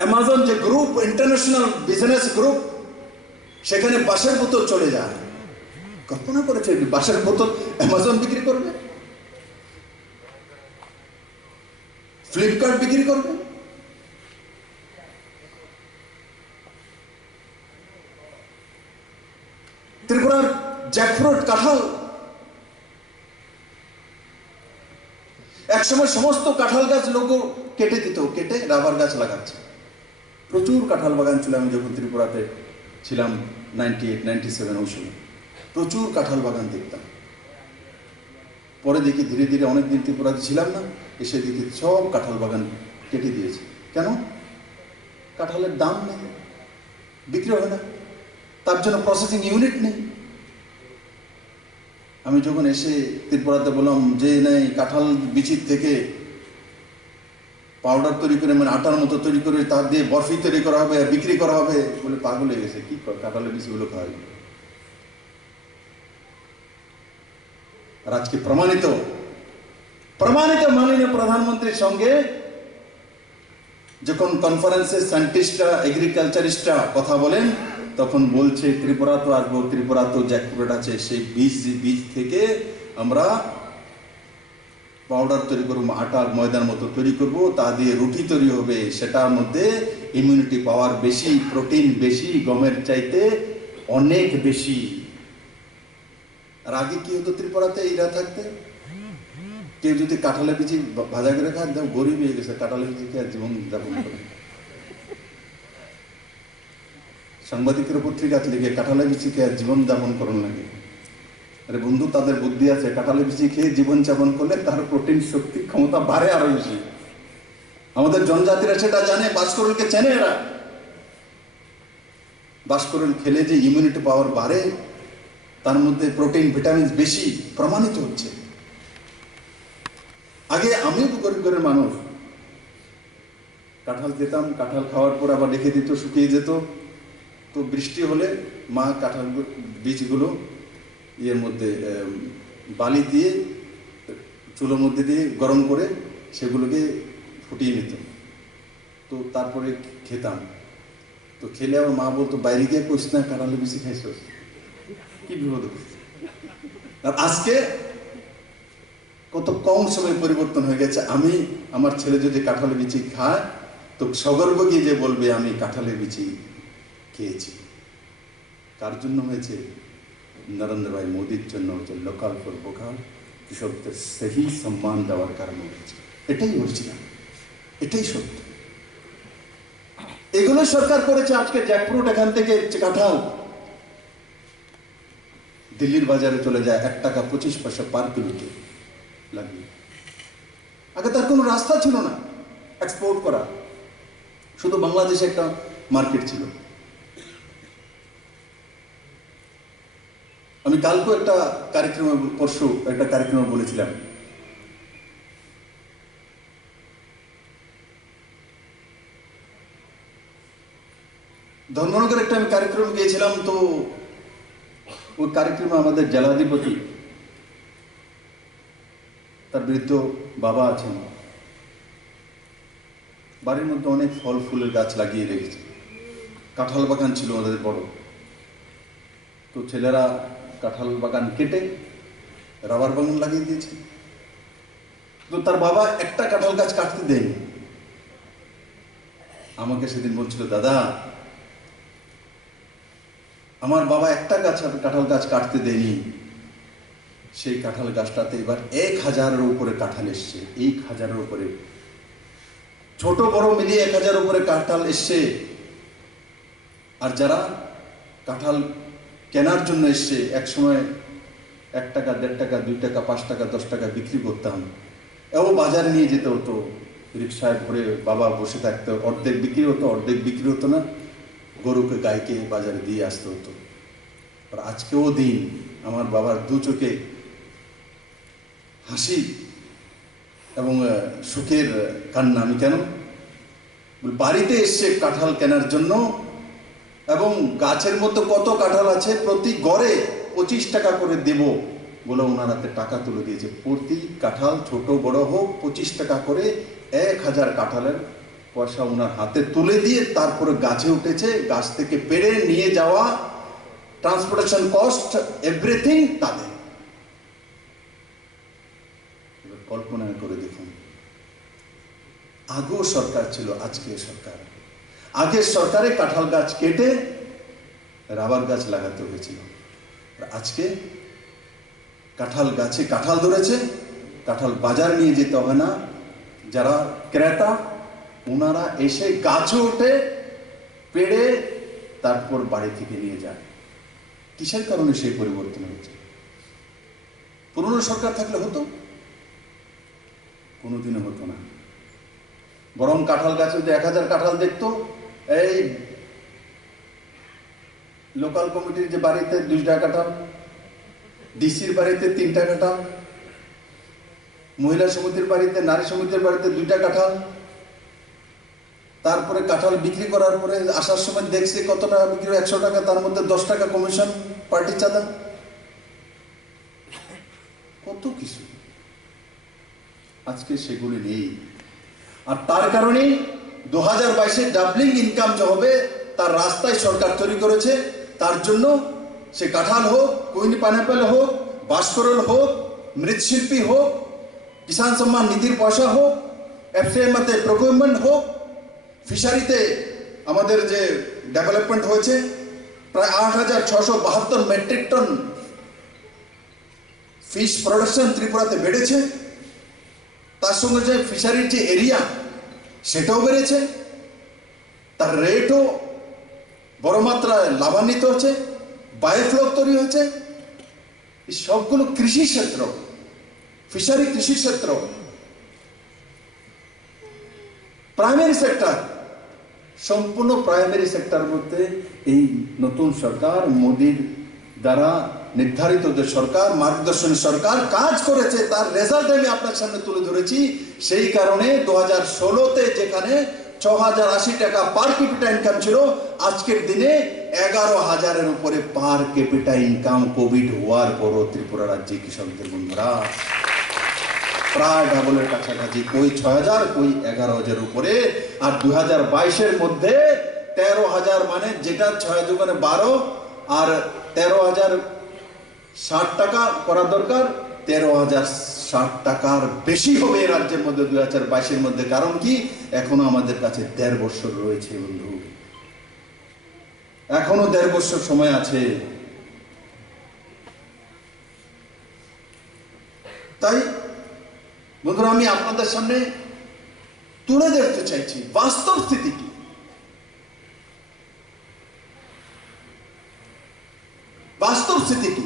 অ্যামাজন যে গ্রুপ, ইন্টারন্যাশনাল বিজনেস গ্রুপ, সেখানে বাসের বোতল চলে যায়। কল্পনা করেছে বাসের বোতল অ্যামাজন বিক্রি করবে, ফ্লিপকার্ট বিক্রি করবে? ত্রিপুরার জ্যাকফ্রুট, কাঁঠাল, একসময় সমস্ত কাঁঠাল গাছ লোক কেটে দিত, কেটে রাবার গাছ লাগাচ্ছে। প্রচুর কাঁঠাল বাগান ছিল। আমি যখন ত্রিপুরাতে ছিলাম 98-97 ওই সময় প্রচুর কাঁঠাল বাগান দেখতাম। পরে দেখি ধীরে ধীরে, অনেকদিন ত্রিপুরাতে ছিলাম না, এসে দেখি সব কাঁঠাল বাগান কেটে দিয়েছে। কেন? কাঁঠালের দাম নেই, বিক্রি হয় না, তার জন্য প্রসেসিং ইউনিট নেই। আমি যখন এসে ত্রিপুরাতে বললাম যে নেই, কাঁঠাল বিচির থেকে পাউডার তৈরি করে, মানে আটার মতো তৈরি করে, তার দিয়ে বরফি তৈরি করা হবে, বিক্রি করা হবে, বলে পাগল হয়ে গেছে। কি কাঁঠালের বীজগুলো খাওয়া? আর আজকে প্রমাণিত মাননীয় প্রধানমন্ত্রীর সঙ্গে যখন কনফারেন্সে সায়েন্টিস্টরা এগ্রিকালচারিস্টরা কথা বলেন, তখন বলছে ত্রিপুরা তো আসবো, ত্রিপুরা তো জ্যাকফ্রুট আছে, সেই বীজ থেকে আমরা পাউডার তৈরি করবো, আটা ময়দার মতো তৈরি করব, তা দিয়ে রুটি তৈরি হবে, সেটার মধ্যে ইমিউনিটি পাওয়ার বেশি, প্রোটিন বেশি, গমের চাইতে অনেক বেশি। আর আগে কি হতো ত্রিপুরাতে এরা থাকতে, কেউ যদি কাঁঠালের বিচি ভাজা করে খায়, গরিব হয়ে গেছে, কাঁঠালের বিচি খেয়ে জীবন যাপন করে। সাংবাদিকের পত্রিকাতে লিখে কাঁঠালের বিচি খেয়ে জীবন যাপন করণ লাগে। আরে বন্ধু, তাদের বুদ্ধি আছে, কাঁঠালের বিচি খেয়ে জীবন যাপন করলে তার প্রোটিন শক্তি ক্ষমতা বাড়ে আরো বেশি। আমাদের জনজাতিরা সেটা জানে, বাসকরলকে চেনে এরা। বাসকরল খেলে যে ইমিউনিটি পাওয়ার বাড়ে, তার মধ্যে প্রোটিন ভিটামিন বেশি, প্রমাণিত হচ্ছে। আগে আমিও তো গরিব ঘরের মানুষ, কাঁঠাল খেতাম, কাঁঠাল খাওয়ার পর আবার রেখে দিত, শুকিয়ে যেত। তো বৃষ্টি হলে মা কাঁঠাল বীজগুলো ইয়ের মধ্যে বালি দিয়ে, চুলোর মধ্যে দিয়ে গরম করে সেগুলোকে ফুটিয়ে নিত, তো তারপরে খেতাম। তো খেলে আমার মা বলতো, বাইরে গিয়ে কইস না কাঁঠালের বিচি খাইছ, কি বিপদ। আর আজকে কত কম সময় পরিবর্তন হয়ে গেছে। আমি, আমার ছেলে যদি কাঁঠালের বিচি খায়, তো সগর্ব গিয়ে যে বলবে আমি কাঁঠালের বিচি খেয়েছি। কার জন্য হয়েছে? নরেন্দ্র ভাই মোদীর জন্য হচ্ছে। লোকাল ফর ভোকাল, কৃষকদের সেই সম্মান দেওয়ার কারণে হয়েছে। এটাই অরিজিনাল, এটাই সত্য। এগুলো সরকার করেছে। আজকে জ্যাকফ্রুট এখান থেকে কাঁঠাল দিল্লির বাজারে চলে যায় 1 টাকা 25 পয়সা পার কিলোতে লাগিয়ে। আগে তার কোনো রাস্তা ছিল না এক্সপোর্ট করা, শুধু বাংলাদেশে একটা মার্কেট ছিল। আমি কালকে একটা কার্যক্রমে, পরশু একটা কার্যক্রমে বলেছিলাম, ধর্মনগর একটা আমি কার্যক্রমে গিয়েছিলাম। তো ওই কার্যক্রমে আমাদের জেলাধিপতি, তার বৃদ্ধ বাবা আছেন, বাড়ির মধ্যে অনেক ফল ফুলের গাছ লাগিয়ে রেখেছে। কাঁঠাল বাগান ছিল ওদের বড়। তো ছেলেরা কাঁঠাল বাগান কেটে রাবার বাগান লাগিয়ে দিয়েছে। তো তার বাবা একটা কাঁঠাল গাছ কাটতে দেয়নি। আমাকে সেদিন বলছিল, দাদা আমার বাবা একটা কাঁঠাল গাছ কাটতে দেয়নি, সেই কাঁঠাল গাছটাতে এবার 1000-এর উপরে কাঁঠাল এসছে। 1000-এর উপরে, ছোট বড় মিলিয়ে 1000 উপরে কাঁঠাল এসছে। আর যারা কাঁঠাল কেনার জন্য এসছে, এক সময় 1 টাকা, 1.5 টাকা, 2 টাকা, 5 টাকা, 10 টাকা বিক্রি করতাম, এবং বাজারে নিয়ে যেতে হতো, রিক্সায় ভরে বাবা বসে থাকতো। অর্ধেক বিক্রি হতো, অর্ধেক বিক্রি হতো না, গরুকে গাইকে বাজারে দিয়ে আসতে হতো। আর আজকেও দিন আমার বাবার 2 চোখে হাসি এবং সুখের কান্না। আমি কেন বাড়িতে এসছে কাঁঠাল কেনার জন্য, এবং গাছের মধ্যে কত কাঁঠাল আছে, প্রতি গড়ে 25 টাকা করে দেব বলে ওনার হাতে টাকা তুলে দিয়েছে। প্রতি কাঁঠাল ছোট বড় হোক 25 টাকা করে, 1000 কাঁঠালের পয়সা ওনার হাতে তুলে দিয়ে তারপরে গাছে উঠেছে। গাছ থেকে পেড়ে নিয়ে যাওয়া, ট্রান্সপোর্টেশন কস্ট, এভরিথিং তাদের। এবার কল্পনা করে দেখুন, আগেও সরকার ছিল, আজকে সরকার। আগের সরকারে কাঁঠাল গাছ কেটে রাবার গাছ লাগাতে হয়েছিল। আজকে কাঁঠাল গাছে কাঁঠাল ধরেছে, কাঁঠাল বাজার নিয়ে যেতে হবে না। যারা ক্রেতা, ওনারা এসে গাছে ওঠে, পেড়ে তারপর বাড়ি থেকে নিয়ে যায়। কিসের কারণে সেই পরিবর্তন হয়েছে? পুরনো সরকার থাকলে হতো? কোনোদিনও হতো না। বরং কাঁঠাল গাছে যদি 1000 কাঁঠাল দেখতো, এই লোকাল কমিটির যে বাড়িতে 2টা কাঁঠাল, ডিসির বাড়িতে 3টা কাঁঠাল, মহিলা সমিতির বাড়িতে, নারী সমিতির বাড়িতে 2টা কাঁঠাল। তারপরে কাঁঠাল বিক্রি করার পরে আসার সময় দেখছে কত টাকা বিক্রি, 100 টাকা, তার মধ্যে 10 টাকা কমিশন, পার্টি চাঁদা। কত কিছু আজকে সেগুলি নেই। আর তার কারণে 2022-এ ডাবলিং ইনকাম যে হবে তার রাস্তায় সরকার তৈরি করেছে। তার জন্য সে কাঁঠাল হোক, কুইন পাইনাপেল হোক, বাঁশকরল হোক, মৃৎশিল্পী হোক, কিষাণ সম্মান নিধির পয়সা হোক, এফসিআই মধ্যে প্রকিউরমেন্ট হোক, ফিশারিতে আমাদের যে ডেভেলপমেন্ট হয়েছে, প্রায় 8,672 মেট্রিক টন ফিশ প্রোডাকশন ত্রিপুরাতে বেড়েছে। তার সঙ্গে যে ফিশারির যে এরিয়া সেটাও বেড়েছে, তার রেটও বড় মাত্রায় লাভান্বিত হচ্ছে, বায়োফ্লক তৈরি হয়েছে। এই সবগুলো কৃষি ক্ষেত্র, ফিশারি কৃষি ক্ষেত্র, প্রাইমারি সেক্টর, সম্পূর্ণ প্রাইমারি সেক্টর মধ্যে এই নতুন সরকার মোদির দ্বারা নির্ধারিত যে সরকার, মার্গদর্শনী সরকার কাজ করেছে, তার রেজাল্ট আমি আপনার সামনে তুলে ধরেছি। সেই কারণে 2016-তে যেখানে 6,080 টাকা পার ক্যাপিটা ইনকাম ছিল, আজকের দিনে 11,000-এর উপরে পার ক্যাপিটা ইনকাম কোভিড হওয়ার পরও ত্রিপুরা রাজ্যে কৃষকদের বন্ধুরা প্রায় ডাবলের কাছাকাছি, কই 6,000, কই 11,000 উপরে। আর 2022-এর মধ্যে 13,000, মানে যেটা 6 দুগুণে 12 আর 13,060 টাকা করা দরকার, 13,060 টাকার বেশি হবে এই রাজ্যের মধ্যে 2022-এর মধ্যে। কারণ কি, এখনো আমাদের কাছে 1.5 বছর রয়েছে বন্ধু, এখনো 1.5 বছর সময় আছে। তাই বন্ধুরা, আমি আপনাদের সামনে তুলে ধরতে চাইছি বাস্তব স্থিতি কি। বাস্তব স্থিতি কি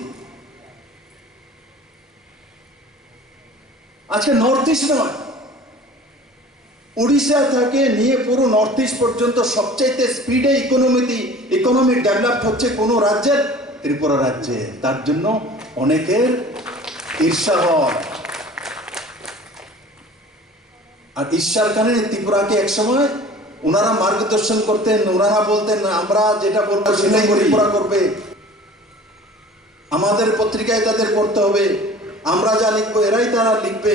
আজকে নর্থ ইস্ট নয়, উড়িষ্যা থেকে নিয়ে পুরো নর্থ ইস্ট পর্যন্ত সবচাইতে স্পিডে ইকোনমি ডেভেলপ হচ্ছে কোন রাজ্যের? ত্রিপুরা রাজ্যে। তার জন্য অনেকের ঈর্ষা হয়। আর ঈর্ষার কারণে ত্রিপুরাকে একসময় ওনারা মার্গদর্শন করতেন, ওনারা বলতেন আমরা যেটা বলবো সেটাই ত্রিপুরা করবে, আমাদের পত্রিকায় তাদের পড়তে হবে, আমরা যা লিখবো এরাই তারা লিখবে,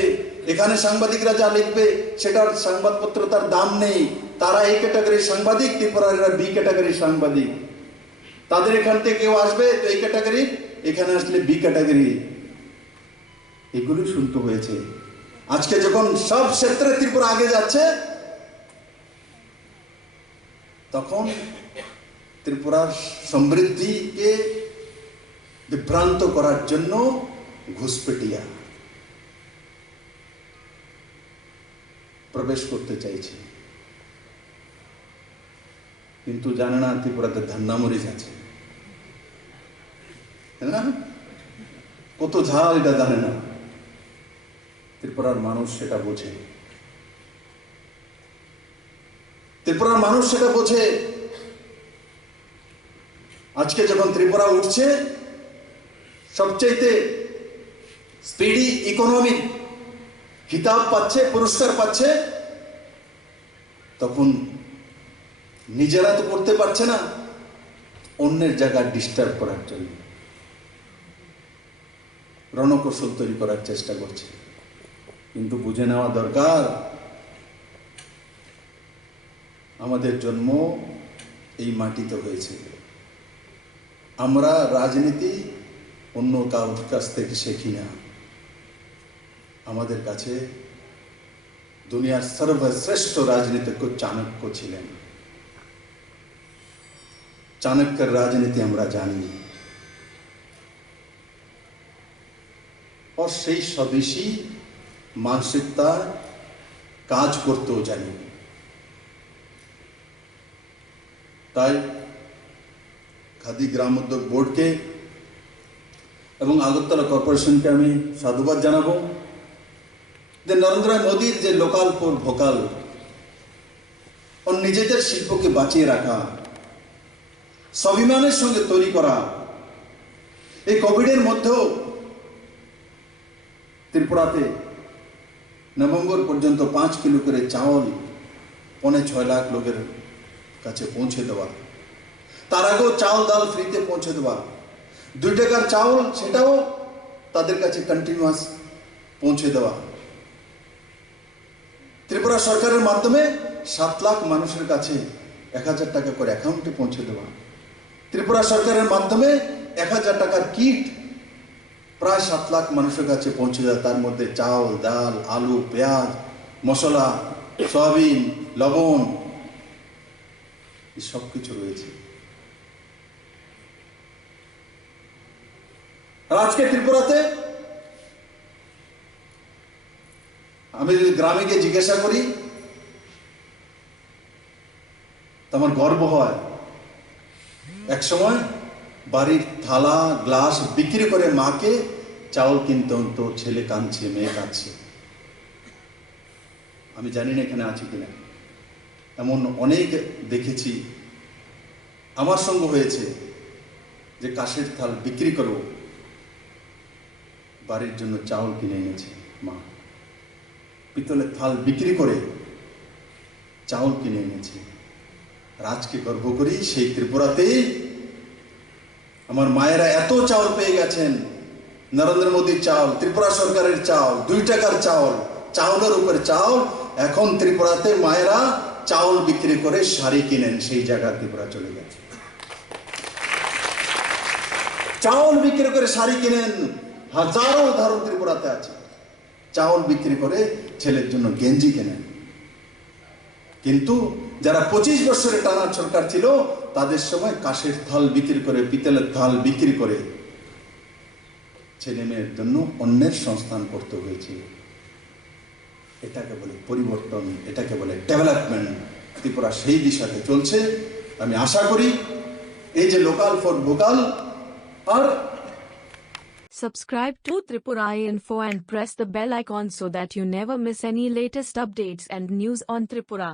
এখানে সাংবাদিকরা যা লিখবে সেটার সংবাদপত্র তার দাম নেই, তারা এই ক্যাটাগরির সাংবাদিক, ত্রিপুরার এরা বি ক্যাটাগরির সাংবাদিক, তাদের এখান থেকে কেউ আসবে তো এই ক্যাটাগরি, এখানে আসলে বি ক্যাটাগরি, এগুলো শুনতে হয়েছে। আজকে যখন সব ক্ষেত্রে ত্রিপুরা আগে যাচ্ছে, তখন ত্রিপুরার সমৃদ্ধিকে বিভ্রান্ত করার জন্য ঘুষপেটিয়া প্রবেশ করতে চাইছে। কিন্তু জানে না ত্রিপুরাতে ধান্নামরিচ আছে, না কত ঝাল, এটা জানে না। ত্রিপুরার মানুষ সেটা বোঝে, ত্রিপুরার মানুষ সেটা বোঝে। আজকে যখন ত্রিপুরা উঠছে, সবচাইতে স্পিডি ইকোনমি খিতাব পাচ্ছে, পুরস্কার পাচ্ছে, তখন নিজেরা তো করতে পারছে না, অন্যের জায়গা ডিস্টার্ব করার জন্য রণকৌশল তৈরি করার চেষ্টা করছে। কিন্তু বুঝে নেওয়া দরকার, আমাদের জন্ম এই মাটিতে হয়েছে। আমরা রাজনীতি অন্য কারোর কাছ থেকে শিখি না। আমাদের কাছে দুনিয়ার সর্বশ্রেষ্ঠ রাজনীতিজ্ঞ চাণক্য ছিলেন। চাণক্যের রাজনীতি আমরা জানি, और সেই স্বদেশী মানসিকতা কাজ করতেও জানি। তাই খাদি গ্রাম উদ্যোগ বোর্ডকে এবং আগরতলা কর্পোরেশনকে আমি সাধুবাদ জানাবো যে নরেন্দ্র মোদীর যে লোকাল ফর ভোকাল ও নিজেদের শিল্পকে বাঁচিয়ে রাখা, স্বাভিমানের সঙ্গে তৈরি করা, এই কোভিডের মধ্যেও ত্রিপুরাতে নভেম্বর পর্যন্ত 5 কিলো করে চাউল 6.25 লাখ লোকের কাছে পৌঁছে দেওয়া, তার আগেও চাউল ডাল ফ্রিতে পৌঁছে দেওয়া, 2 টাকার চাউল সেটাও তাদের কাছে কন্টিনিউয়াস পৌঁছে দেওয়া। ত্রিপুরা সরকারের মাধ্যমে 7 লাখ মানুষের কাছে 1000 টাকা করে অ্যাকাউন্টে পৌঁছে দেওয়া। ত্রিপুরা সরকারের মাধ্যমে 1000 টাকার কিট প্রায় 7 লাখ মানুষের কাছে পৌঁছে দেওয়া। তার মধ্যে চাল, ডাল, আলু, পেঁয়াজ, মশলা, সয়াবিন, লবণ, সব কিছু রয়েছে। আর আজকে ত্রিপুরাতে আমি যদি গ্রামে গিয়ে জিজ্ঞাসা করি তো আমার গর্ব হয়। এক সময় বাড়ির থালা গ্লাস বিক্রি করে মাকে চাউল কিনতে হতো। ছেলে কাঁদছে, মেয়ে কাঁদছে। আমি জানি না এখানে আছে কিনা, এমন অনেক দেখেছি। আমার সঙ্গে হয়েছে যে কাশের থাল বিক্রি করো, বাড়ির জন্য চাউল কিনে এনেছে মা। পিতলের থাল বিক্রি করে চাউল কিনে এনেছে। আর আজকে গর্ব করি সেই ত্রিপুরাতে আমার মায়েরা এত চাউল পেয়ে গেছেন। নরেন্দ্র মোদীর চাউল, ত্রিপুরা সরকারের চাউল, 2 টাকার চাউল, চাউলের উপর চাউল। এখন ত্রিপুরাতে মায়েরা চাউল বিক্রি করে শাড়ি কিনেন, সেই জায়গা ত্রিপুরা চলে গেছে। চাউল বিক্রি করে শাড়ি কিনেন, হাজারো উদাহরণ ত্রিপুরাতে আছে। চাউল বিক্রি করে ছেলের জন্য গেঞ্জি কেনেন। কিন্তু যারা 25 বছরের টানা সরকার ছিল তাদের সময় কাশের থাল বিক্রি করে, পিতলের থাল বিক্রি করে ছেলে মেয়ের জন্য অন্যের সংস্থান করতে হয়েছে। এটাকে বলে পরিবর্তন, এটাকে বলে ডেভেলপমেন্ট। ত্রিপুরা সেই দিশাতে চলছে। আমি আশা করি এই যে লোকাল ফর ভোকাল। আর Subscribe to Tripura Info and press the bell icon so that you never miss any latest updates and news on Tripura.